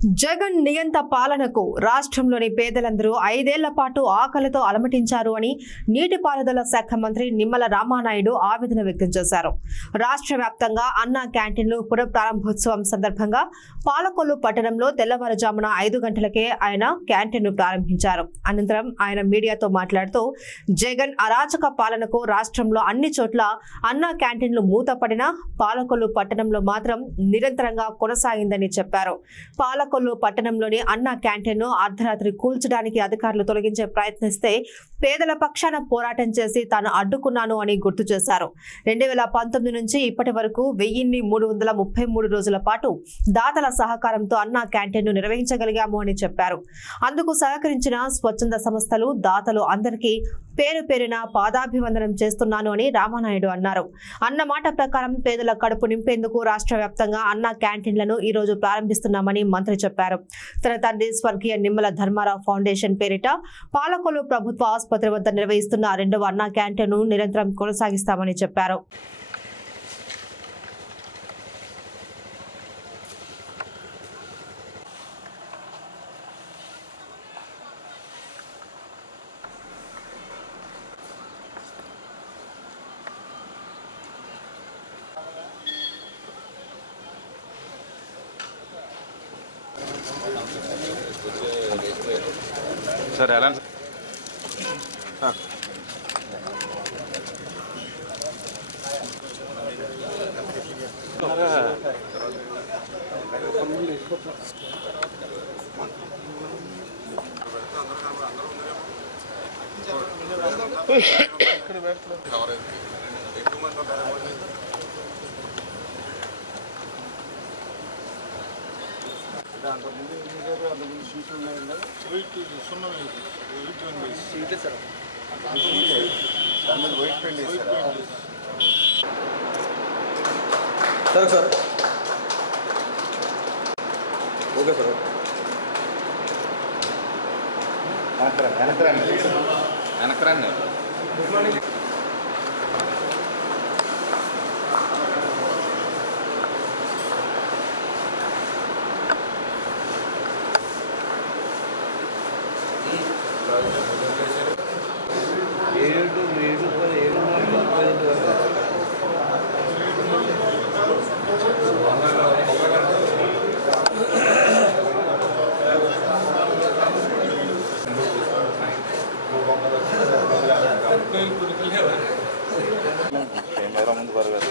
జగన్ నియంత పాలనకు రాష్ట్రంలోని పేదలందరూ 5 ఏళ్ల పాటు ఆకలితో అలమటించారు అని నీటిపారుదల శాఖ మంత్రి నిమ్మల రామానాయుడు ఆవేదన వ్యక్తం చేశారు. రాష్ట్ర వ్యాప్తంగా అన్నా క్యాంటీన్లు పునఃప్రారంభోత్సవం సందర్భంగా పాలకొల్లు పట్టణంలో తెల్లవారుజామున 5 గంటలకే ఆయన క్యాంటీన్ను ప్రారంభించారు. అనంతరం ఆయన మీడియాతో మాట్లాడుతూ జగన్ అరాచక పాలనకు రాష్ట్రంలో అన్ని చోట్ల అన్నా క్యాంటీన్లు మూతపడినా పాలకొల్లు పట్టణంలో మాత్రం నిరంతరంగా కొనసాగిందని చెప్పారు. పాలకొల్లు పట్టణంలోని అన్నా క్యాంటీన్ను అర్ధరాత్రి కూల్చడానికి అధికారులు తొలగించే ప్రయత్నిస్తే పేదల పక్షాన పోరాటం చేసి తాను అడ్డుకున్నాను అని గుర్తు చేశారు. 2019 నుంచి ఇప్పటి వరకు 1333 రోజుల పాటు దాతల సహకారంతో అన్నా క్యాంటీన్ను నిర్వహించగలిగాము అని చెప్పారు. అందుకు సహకరించిన స్వచ్ఛంద సంస్థలు, దాతలు అందరికీ పేరు పేరున పాదాభివందనం చేస్తున్నాను అని రామానాయుడు అన్నారు. అన్న మాట ప్రకారం పేదల కడుపు నింపేందుకు రాష్ట్ర వ్యాప్తంగా అన్నా క్యాంటీన్లను ఈ రోజు ప్రారంభిస్తున్నామని మంత్రి చెప్పారు. తన తండ్రి స్వర్గీయ నిమ్మల ధర్మారావు ఫౌండేషన్ పేరిట పాలకొల్లు ప్రభుత్వ ఆసుపత్రి వద్ద నిర్వహిస్తున్న 2వ అన్నా క్యాంటీన్ను నిరంతరం కొనసాగిస్తామని చెప్పారు. सर एला सर सर ओके सर వెనకరండి కెమెరా ముందు బరగదు.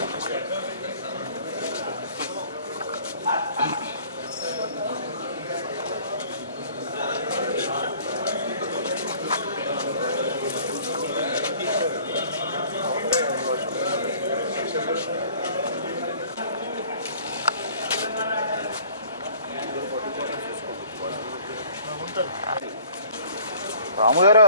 రాము గారు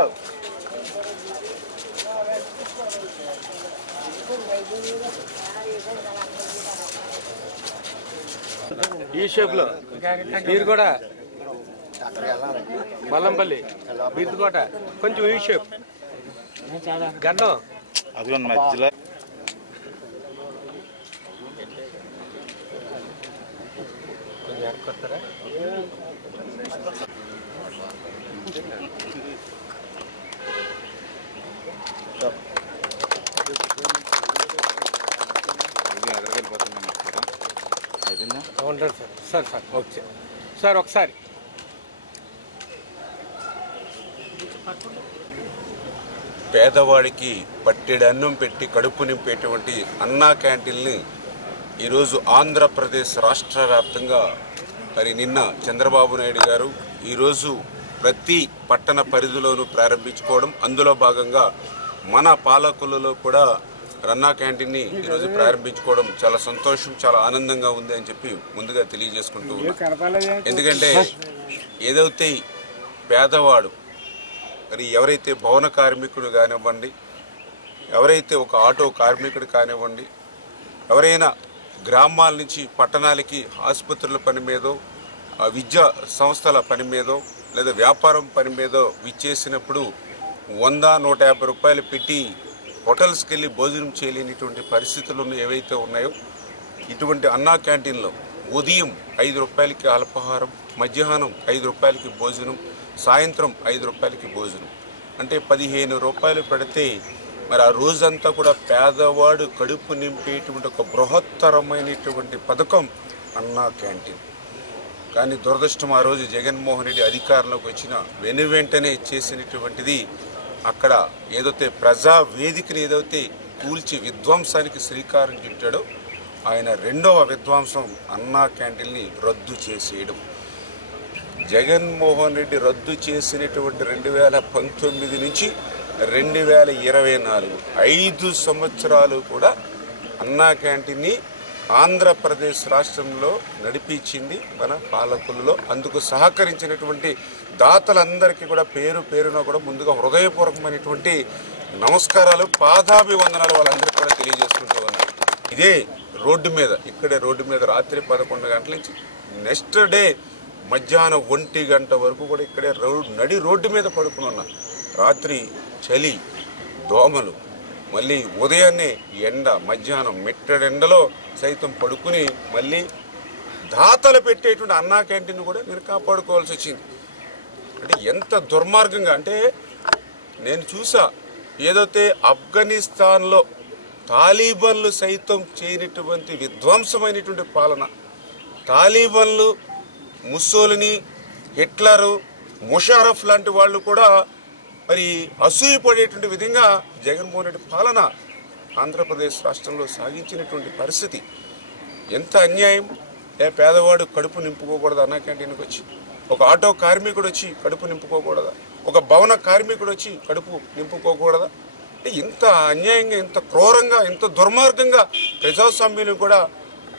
ఈ షేప్లో మీరు కూడా మల్లంపల్లి బిద్దుకోట కొంచెం ఈ షేప్ గండం అది మధ్యలో కొంచెం ఎక్కొస్తారా ఉంటాడు సార్. సార్ ఓకే సార్ ఒకసారి పేదవాడికి పట్టెడన్నం పెట్టి కడుపు నింపేటువంటి అన్నా క్యాంటీన్ని ఈరోజు ఆంధ్రప్రదేశ్ రాష్ట్ర వ్యాప్తంగా మరి నిన్న చంద్రబాబు నాయుడు గారు ఈరోజు ప్రతి పట్టణ పరిధిలోనూ ప్రారంభించుకోవడం, అందులో భాగంగా మన పాలకొల్లులో కూడా అన్నా క్యాంటీన్ని ఈరోజు ప్రారంభించుకోవడం చాలా సంతోషం, చాలా ఆనందంగా ఉంది అని చెప్పి ముందుగా తెలియజేసుకుంటూ ఉన్నాం. ఎందుకంటే ఏదైతే పేదవాడు మరి ఎవరైతే భవన కార్మికుడు కానివ్వండి, ఎవరైతే ఒక ఆటో కార్మికుడు కానివ్వండి, ఎవరైనా గ్రామాల నుంచి పట్టణాలకి ఆసుపత్రుల పని మీదో, విద్యా సంస్థల పని మీదో లేదా వ్యాపారం పని మీదో విచ్చేసినప్పుడు 100-150 రూపాయలు పెట్టి హోటల్స్కి వెళ్ళి భోజనం చేయలేనిటువంటి పరిస్థితులు ఏవైతే ఉన్నాయో ఇటువంటి అన్నా క్యాంటీన్లో ఉదయం 5 రూపాయలకి అల్పాహారం, మధ్యాహ్నం 5 రూపాయలకి భోజనం, సాయంత్రం 5 రూపాయలకి భోజనం, అంటే 15 రూపాయలు పెడితే మరి ఆ రోజంతా కూడా పేదవాడు కడుపు నింపేటువంటి ఒక బృహత్తరమైనటువంటి పథకం అన్నా క్యాంటీన్. కానీ దురదృష్టం ఆ రోజు జగన్మోహన్ రెడ్డి అధికారంలోకి వచ్చిన వెనువెంటనే చేసినటువంటిది అక్కడ ఏదైతే ప్రజా వేదికని ఏదైతే కూల్చి విధ్వంసానికి శ్రీకారం చుట్టాడో ఆయన రెండవ విధ్వంసం అన్నా క్యాంటీన్ని రద్దు చేసేయడం. జగన్మోహన్ రెడ్డి రద్దు చేసినటువంటి 2019 నుంచి 2024 5 సంవత్సరాలు కూడా అన్నా క్యాంటీన్ని ఆంధ్రప్రదేశ్ రాష్ట్రంలో నడిపించింది మన పాలకుల్లో. అందుకు సహకరించినటువంటి దాతలందరికీ కూడా పేరు పేరున కూడా ముందుగా హృదయపూర్వకమైనటువంటి నమస్కారాలు, పాదాభివందనాలు వాళ్ళందరికీ కూడా తెలియజేసుకుంటూ ఉన్నారు. ఇదే రోడ్డు మీద, ఇక్కడే రోడ్డు మీద రాత్రి 11 గంటల నుంచి నెక్స్ట్ డే మధ్యాహ్నం 1 గంట వరకు కూడా ఇక్కడే నడి రోడ్డు మీద పడుకుని ఉన్నా. రాత్రి చలి, దోమలు, మళ్ళీ ఉదయాన్నే ఎండ, మధ్యాహ్నం మిట్టడెండలో సైతం పడుకుని మళ్ళీ దాతలు పెట్టేటువంటి అన్నా క్యాంటీన్ కూడా నేను కాపాడుకోవాల్సి వచ్చింది. అంటే ఎంత దుర్మార్గంగా అంటే నేను చూసా, ఏదైతే ఆఫ్ఘనిస్తాన్లో తాలిబాన్లు సైతం చేయనటువంటి విధ్వంసమైనటువంటి పాలన, తాలిబాన్లు, ముస్సోలిని, హిట్లరు, ముషారఫ్ లాంటి వాళ్ళు కూడా మరి అసూయపడేటువంటి విధంగా జగన్మోహన్ రెడ్డి పాలన ఆంధ్రప్రదేశ్ రాష్ట్రంలో సాగించినటువంటి పరిస్థితి ఎంత అన్యాయం. పేదవాడు కడుపు నింపుకోకూడదా అన్నా క్యాంటీన్కి వచ్చి? ఒక ఆటో కార్మికుడు వచ్చి కడుపు నింపుకోకూడదా? ఒక భవన కార్మికుడు వచ్చి కడుపు నింపుకోకూడదా? అంటే ఇంత అన్యాయంగా, ఇంత క్రూరంగా, ఇంత దుర్మార్గంగా ప్రజాస్వామ్యం కూడా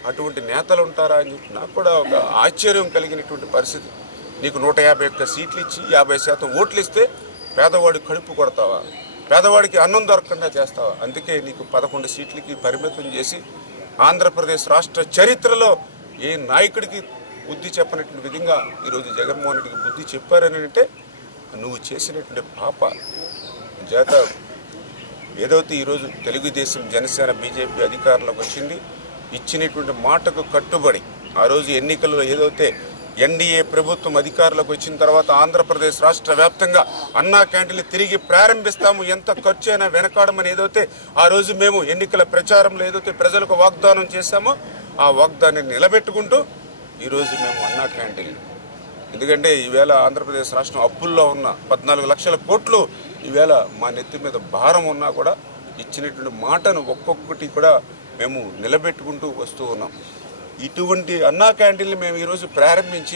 అటువంటి నేతలు ఉంటారా అని చెప్పి నాకు కూడా ఒక ఆశ్చర్యం కలిగినటువంటి పరిస్థితి. నీకు 151 సీట్లు ఇచ్చి 50% ఓట్లు ఇస్తే పేదవాడి కడుపు కొడతావా? పేదవాడికి అన్నం దొరకకుండా చేస్తావా? అందుకే నీకు 11 సీట్లకి పరిమితం చేసి ఆంధ్రప్రదేశ్ రాష్ట్ర చరిత్రలో ఏ నాయకుడికి బుద్ధి చెప్పనటువంటి విధంగా ఈరోజు జగన్మోహన్ రెడ్డికి బుద్ధి చెప్పారని అంటే నువ్వు చేసినటువంటి పాప చేత ఏదైతే ఈరోజు తెలుగుదేశం, జనసేన, బీజేపీ అధికారంలోకి వచ్చింది, ఇచ్చినటువంటి మాటకు కట్టుబడి ఆ రోజు ఎన్నికల్లో ఏదైతే ఎన్డీఏ ప్రభుత్వం అధికారంలోకి వచ్చిన తర్వాత ఆంధ్రప్రదేశ్ రాష్ట్ర వ్యాప్తంగా అన్నా క్యాంటీన్లు తిరిగి ప్రారంభిస్తాము, ఎంత ఖర్చు అయినా వెనకాడమని ఏదైతే ఆ రోజు మేము ఎన్నికల ప్రచారంలో ఏదైతే ప్రజలకు వాగ్దానం చేశామో ఆ వాగ్దానాన్ని నిలబెట్టుకుంటూ ఈరోజు మేము అన్నా క్యాంటీన్లు, ఎందుకంటే ఈవేళ ఆంధ్రప్రదేశ్ రాష్ట్రం అప్పుల్లో ఉన్న 14 లక్షల కోట్లు ఈవేళ మా నెత్తి మీద భారం ఉన్నా కూడా ఇచ్చినటువంటి మాటను ఒక్కొక్కటి కూడా మేము నిలబెట్టుకుంటూ వస్తూ ఉన్నాం. ఇటువంటి అన్నా క్యాంటీన్లు మేము ఈరోజు ప్రారంభించి